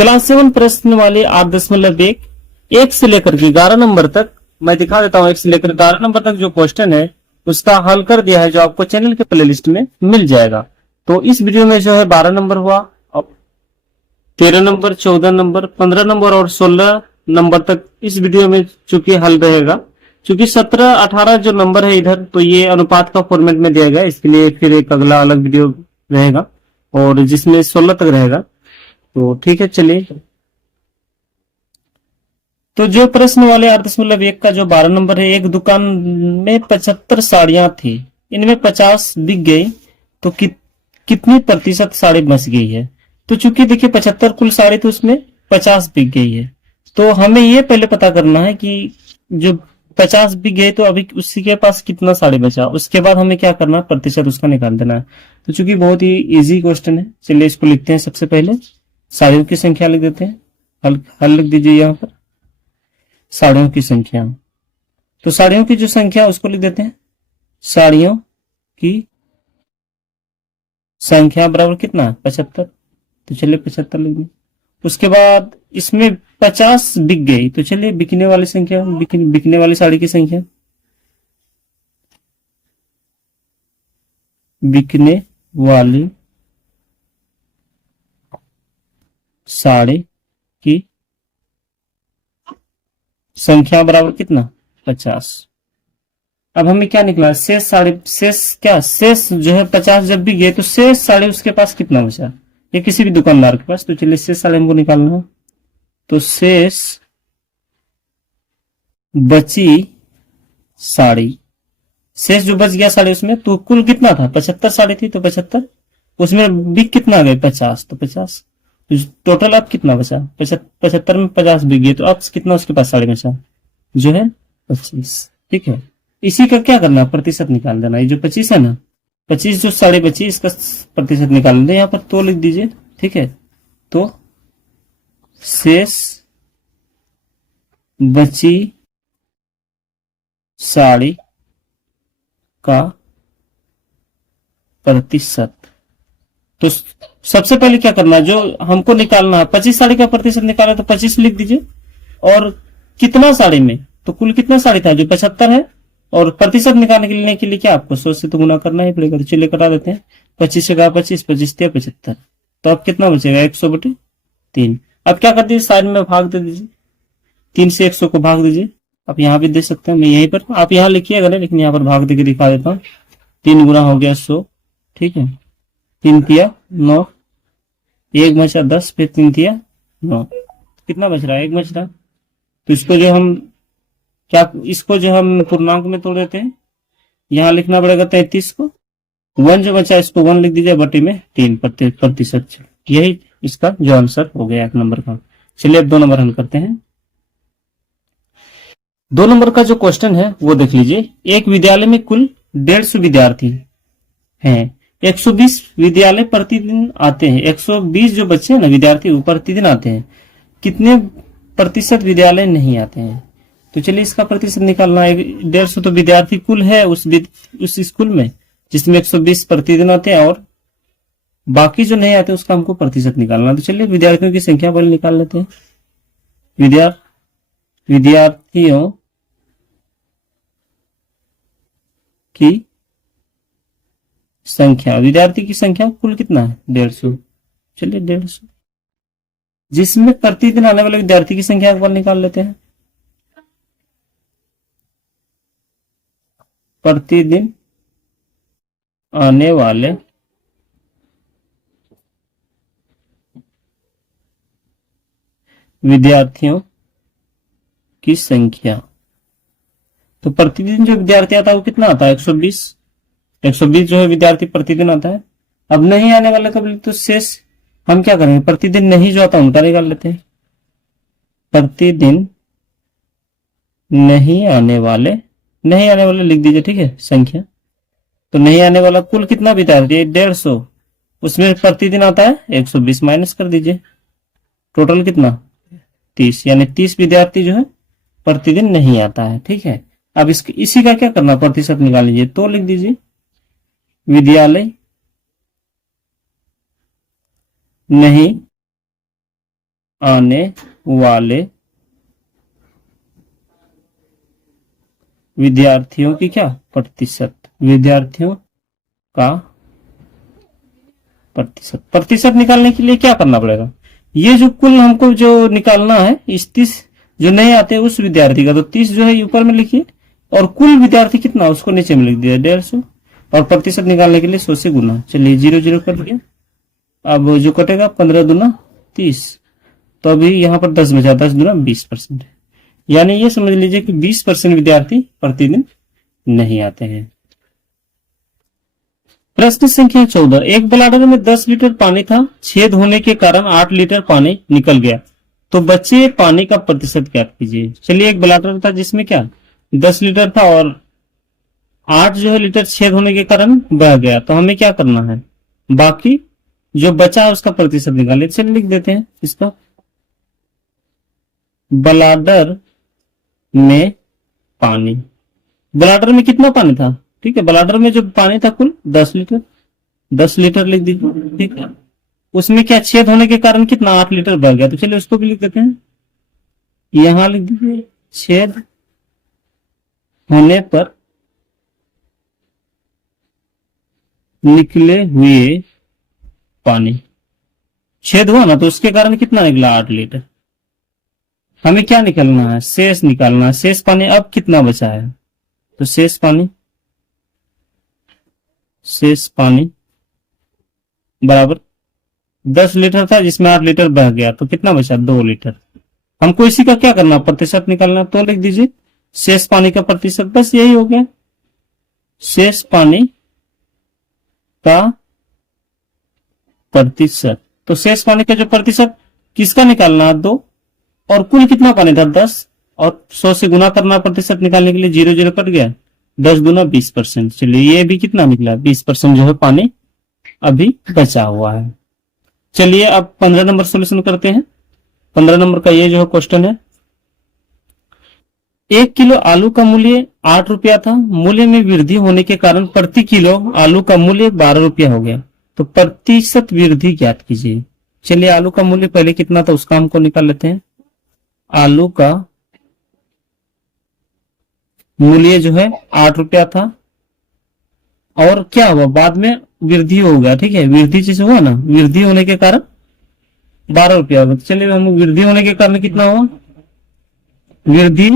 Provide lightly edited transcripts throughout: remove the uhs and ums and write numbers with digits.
Class 7 प्रश्न वाले 8.1 एक से लेकर के 11 नंबर तक मैं दिखा देता हूं। एक से लेकर 11 नंबर तक जो क्वेश्चन है उसका हल कर दिया है, जो आपको चैनल के प्लेलिस्ट में मिल जाएगा। तो इस वीडियो में जो है 12 नंबर हुआ, अब 13 नंबर, 14 नंबर, 15 नंबर और 16 नंबर तक इस वीडियो में चूंकि हल रहेगा। चूंकि 17 18 जो नंबर है इधर, तो ये अनुपात का फॉर्मेट में दिया गया, इसके लिए फिर एक अगला अलग वीडियो रहेगा और जिसमें 16 तक रहेगा। तो ठीक है, चलिए। तो जो प्रश्न वाले 8.1 का जो 12 नंबर है, एक दुकान में 75 साड़ियां थी, इनमें 50 बिक गई, तो कितनी प्रतिशत साड़ी बच गई है। तो चूंकि देखिए 75 कुल साड़ी, तो उसमें 50 बिक गई है। तो हमें ये पहले पता करना है कि जो 50 बिक गई, तो अभी उसी के पास कितना साड़ी बचा, उसके बाद हमें क्या करना है, प्रतिशत उसका निकाल देना है। तो चूंकि बहुत ही इजी क्वेश्चन है, चलिए इसको लिखते हैं। सबसे पहले साड़ियों की संख्या लिख देते हैं, हल लिख दीजिए यहाँ पर साड़ियों की संख्या। तो साड़ियों की जो संख्या उसको लिख देते हैं, साड़ियों की संख्या बराबर कितना है, 75। तो चलिए 75 लिख दें। उसके बाद इसमें 50 बिक गई, तो चलिए बिकने वाली संख्या, बिकने वाली साड़ी की संख्या, बिकने वाली साड़ी की संख्या बराबर कितना, 50। अब हमें क्या निकला, शेष साड़ी, शेष क्या, शेष जो है 50 जब भी गए, तो शेष साड़ी उसके पास कितना बचा, ये किसी भी दुकानदार के पास। तो चलिए शेष साड़ी हमको निकालना है। तो शेष बची साड़ी, शेष जो बच गया साड़ी उसमें, तो कुल कितना था, 75 साड़ी थी, तो 75, उसमें बिक कितना आ गए, 50, तो 50। टोटल अब कितना बचा, 75 में 50 बिक गए, तो अब कितना उसके पास साड़ी बचा, जो है 25। ठीक है, इसी का क्या करना, प्रतिशत निकाल देना। ये जो 25 है ना, 25 जो साड़ी बची, इसका प्रतिशत निकाल दें। यहाँ पर तो लिख दीजिए, ठीक है। तो शेष बची साड़ी का प्रतिशत। तो सबसे पहले क्या करना है, जो हमको निकालना है, 25 साड़ी का प्रतिशत निकाला, तो 25 लिख दीजिए। और कितना साड़ी में, तो कुल कितना साड़ी था, जो 75 है, और प्रतिशत निकालने के लिए क्या, आपको 100 से तो गुना करना ही पड़ेगा। तो चलिए कटा देते हैं, 25 से 25, 25 से 75, तो अब कितना बचेगा, 100/3। अब क्या कर दीजिए, साइड में भाग दे दीजिए, 3 से 100 को भाग दीजिए। आप यहाँ भी दे सकते हैं, मैं यहीं पर, आप यहाँ लिखिएगा नहीं, लेकिन यहाँ पर भाग देकर दिखा देता हूँ। 3 गुना हो गया 100, ठीक है। 3 तिया 9, 1 बचा 10, फिर 3 तिया 9, कितना बच रहा है, 1 बच रहा। तो इसको जो हम इसको जो हम पूर्णांक में तोड़ देते हैं, यहाँ लिखना पड़ेगा 33 को, 1 जो बचा इसको 1 लिख दीजिए, बटे में 3 प्रतिशत। यही इसका जो आंसर हो गया 1 नंबर का। चलिए अब 2 नंबर हल करते हैं। 2 नंबर का जो क्वेश्चन है वो देख लीजिए। एक विद्यालय में कुल 150 विद्यार्थी हैं, 120 विद्यालय प्रतिदिन आते हैं। 120 जो बच्चे हैं ना विद्यार्थी, वो प्रतिदिन आते हैं, कितने प्रतिशत विद्यालय नहीं आते हैं। तो चलिए इसका प्रतिशत निकालना है। 150 तो विद्यार्थी कुल है उस स्कूल में, जिसमें 120 प्रतिदिन आते हैं, और बाकी जो नहीं आते उसका हमको प्रतिशत निकालना। तो चलिए विद्यार्थियों की संख्या पहले निकाल लेते हैं। विद्यार्थियों की संख्या, विद्यार्थी की संख्या कुल कितना है, 150। चलिए 150, जिसमें प्रतिदिन आने वाले विद्यार्थी की संख्या एक बार निकाल लेते हैं। प्रतिदिन आने वाले विद्यार्थियों की संख्या, तो प्रतिदिन जो विद्यार्थी आता है वो कितना आता है, 120। 120 जो है विद्यार्थी प्रतिदिन आता है। अब नहीं आने वाले कब, तो शेष हम क्या करेंगे, प्रतिदिन नहीं जो आता है उनका निकाल लेते हैं। प्रतिदिन नहीं आने वाले लिख दीजिए, ठीक है, संख्या। तो नहीं आने वाला कुल कितना विद्यार्थी है, 150, उसमें प्रतिदिन आता है 120, माइनस कर दीजिए, टोटल कितना 30, यानी 30 विद्यार्थी जो है प्रतिदिन नहीं आता है। ठीक है, अब इसी का क्या करना, प्रतिशत निकाल लीजिए। तो लिख दीजिए विद्यालय नहीं आने वाले विद्यार्थियों की क्या प्रतिशत, विद्यार्थियों का प्रतिशत। प्रतिशत निकालने के लिए क्या करना पड़ेगा, ये जो कुल हमको जो निकालना है, इस 30 जो नहीं आते उस विद्यार्थी का, तो 30 जो है ऊपर में लिखिए और कुल विद्यार्थी कितना उसको नीचे में लिख दिया 150, और प्रतिशत निकालने के लिए 100 से गुना। चलिए 0 0 कर दिया। अब जो कटेगा 15 दूना 30, तो अभी यहाँ पर 10 बचा, 10 दूना 20% है। यानी ये समझ लीजिए कि 20% विद्यार्थी प्रतिदिन नहीं आते हैं। प्रश्न संख्या 14, एक ब्लाडर में 10 लीटर पानी था, छेद होने के कारण 8 लीटर पानी निकल गया, तो बचे पानी का प्रतिशत ज्ञात कीजिए। चलिए एक ब्लाडर था जिसमें क्या 10 लीटर था और 8 जो है लीटर छेद होने के कारण बह गया, तो हमें क्या करना है, बाकी जो बचा है उसका प्रतिशत निकाले। चलिए लिख देते हैं इसका, ब्लाडर में पानी, ब्लाडर में कितना पानी था, ठीक है, ब्लाडर में जो पानी था कुल 10 लीटर, 10 लीटर लिख दीजिए, ठीक है। उसमें क्या छेद होने के कारण कितना 8 लीटर बह गया, तो चलिए उसको भी लिख देते हैं, यहां लिख दीजिए छेद होने पर निकले हुए पानी, छेद हुआ ना तो उसके कारण कितना निकला 8 लीटर। हमें क्या निकालना है, शेष निकालना है, शेष पानी अब कितना बचा है, तो शेष पानी बराबर 10 लीटर था जिसमें 8 लीटर बह गया, तो कितना बचा 2 लीटर। हमको इसी का क्या करना, प्रतिशत निकालना, तो लिख दीजिए शेष पानी का प्रतिशत, बस यही हो गया, शेष पानी का प्रतिशत। तो शेष पानी का जो प्रतिशत किसका निकालना है 2, और कुल कितना पानी था 10, और 100 से गुना करना प्रतिशत निकालने के लिए, 0 0 कट गया, 10 दूना 20%। चलिए ये भी कितना निकला 20% जो है पानी अभी बचा हुआ है। चलिए अब 15 नंबर सोल्यूशन करते हैं। 15 नंबर का ये जो है क्वेश्चन है, 1 किलो आलू का मूल्य 8 रुपया था, मूल्य में वृद्धि होने के कारण प्रति किलो आलू का मूल्य 12 रुपया हो गया, तो प्रतिशत वृद्धि ज्ञात कीजिए। चलिए आलू का मूल्य पहले कितना था उसका हमको निकाल लेते हैं। आलू का मूल्य जो है 8 रुपया था, और क्या हुआ बाद में वृद्धि हो गया, ठीक है, वृद्धि जैसे हुआ ना, वृद्धि होने के कारण 12 रुपया होगा। चलिए हम वृद्धि होने के कारण कितना हुआ, वृद्धि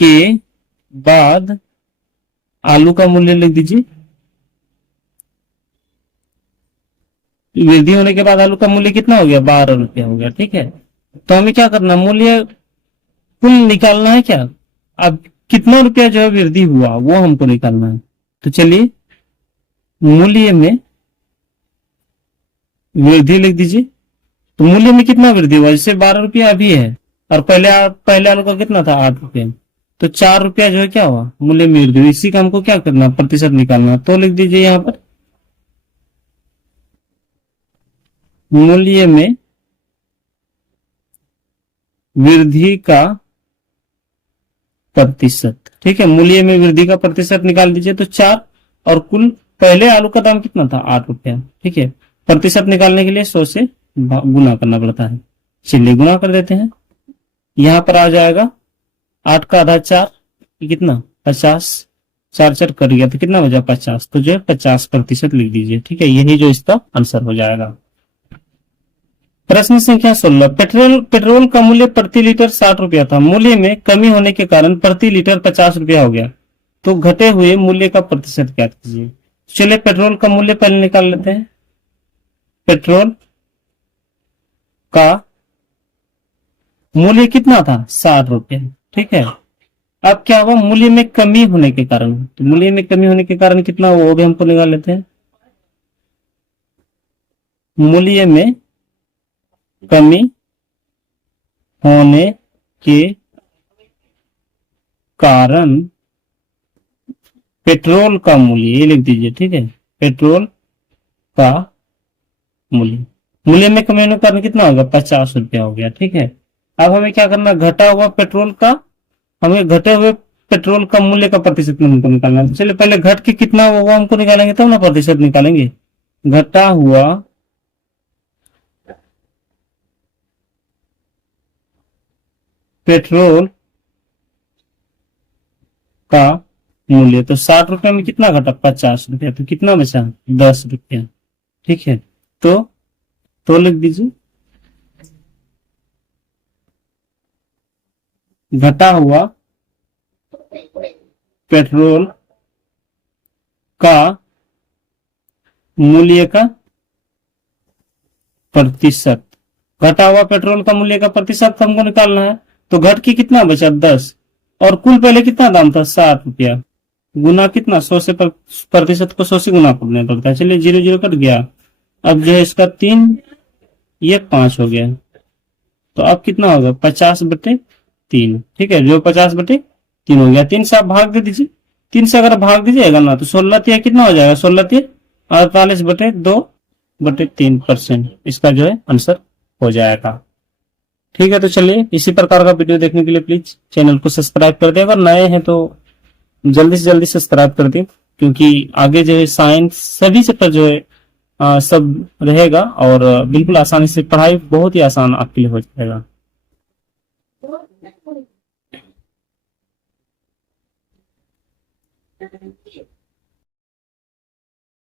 के बाद आलू का मूल्य लिख दीजिए, वृद्धि होने के बाद आलू का मूल्य कितना हो गया 12 रुपया हो गया, ठीक है। तो हमें क्या करना, मूल्य कुल निकालना है क्या, अब कितना रुपया जो है वृद्धि हुआ वो हमको निकालना है। तो चलिए मूल्य में वृद्धि लिख दीजिए, तो मूल्य में कितना वृद्धि हुआ, जैसे 12 रुपया अभी है और पहले आलू का कितना था 8 रुपया, तो 4 रुपया जो है क्या हुआ मूल्य में वृद्धि हुई। इसी का हमको क्या करना, प्रतिशत निकालना, तो लिख दीजिए यहां पर मूल्य में वृद्धि का प्रतिशत, ठीक है, मूल्य में वृद्धि का प्रतिशत निकाल दीजिए, तो 4, और कुल पहले आलू का दाम कितना था 8 रुपया, ठीक है, प्रतिशत निकालने के लिए 100 से गुना करना पड़ता है। चलिए गुना कर देते हैं, यहां पर आ जाएगा 8 का आधा 4, कितना 50, 4 4 कर गया तो कितना बचा 50, तो जो है 50% लिख दीजिए, ठीक है, यही जो इसका आंसर हो जाएगा। प्रश्न संख्या 16, पेट्रोल का मूल्य प्रति लीटर 60 रुपया था, मूल्य में कमी होने के कारण प्रति लीटर 50 रुपया हो गया, तो घटे हुए मूल्य का प्रतिशत ज्ञात कीजिए। चलिए पेट्रोल का मूल्य पहले निकाल लेते हैं, पेट्रोल का मूल्य कितना था 60 रुपया, ठीक है। अब क्या हुआ मूल्य में कमी होने के कारण, तो मूल्य में कमी होने के कारण कितना वो भी हमको निकाल लेते हैं, मूल्य में कमी होने के कारण पेट्रोल का मूल्य, ये लिख दीजिए, ठीक है, पेट्रोल का मूल्य में कमी होने के कारण कितना होगा 50 रुपया हो गया, ठीक है। अब हमें क्या करना, घटा हुआ पेट्रोल का, हमें घटे हुए पेट्रोल का मूल्य का प्रतिशत हमको निकालना है। चलिए पहले घट के कितना हुआ हमको निकालेंगे तब ना प्रतिशत निकालेंगे। घटा हुआ पेट्रोल का मूल्य, तो 60 रुपए में कितना घटा, 50 रुपया, तो कितना बचा, 10 रुपया। ठीक है, तो लिख दीजिए घटा हुआ पेट्रोल का मूल्य का प्रतिशत, घटा हुआ पेट्रोल का मूल्य का प्रतिशत हमको निकालना है। तो घट के कितना बचा, 10, और कुल पहले कितना दाम था, 60 रुपया, गुना कितना, 100 से प्रतिशत को 100 से गुना करना पड़ता है। चलिए 0 0 कट गया। अब जो है इसका 3, ये 5 हो गया, तो अब कितना होगा, 50/3। ठीक है, जो 50/3 हो गया। 3 से आप भाग दे दीजिए, 3 से अगर भाग दीजिएगा ना तो 16 कितना हो जाएगा, 16 48/2/3%। इसका जो है आंसर हो जाएगा। ठीक है, तो चलिए इसी प्रकार का वीडियो देखने के लिए प्लीज चैनल को सब्सक्राइब कर दें। अगर नए हैं तो जल्दी से जल्दी सब्सक्राइब कर दें, क्योंकि आगे जो है साइंस सभी चैप्टर जो है सब रहेगा, और बिल्कुल आसानी से पढ़ाई बहुत ही आसान आपके लिए हो जाएगा।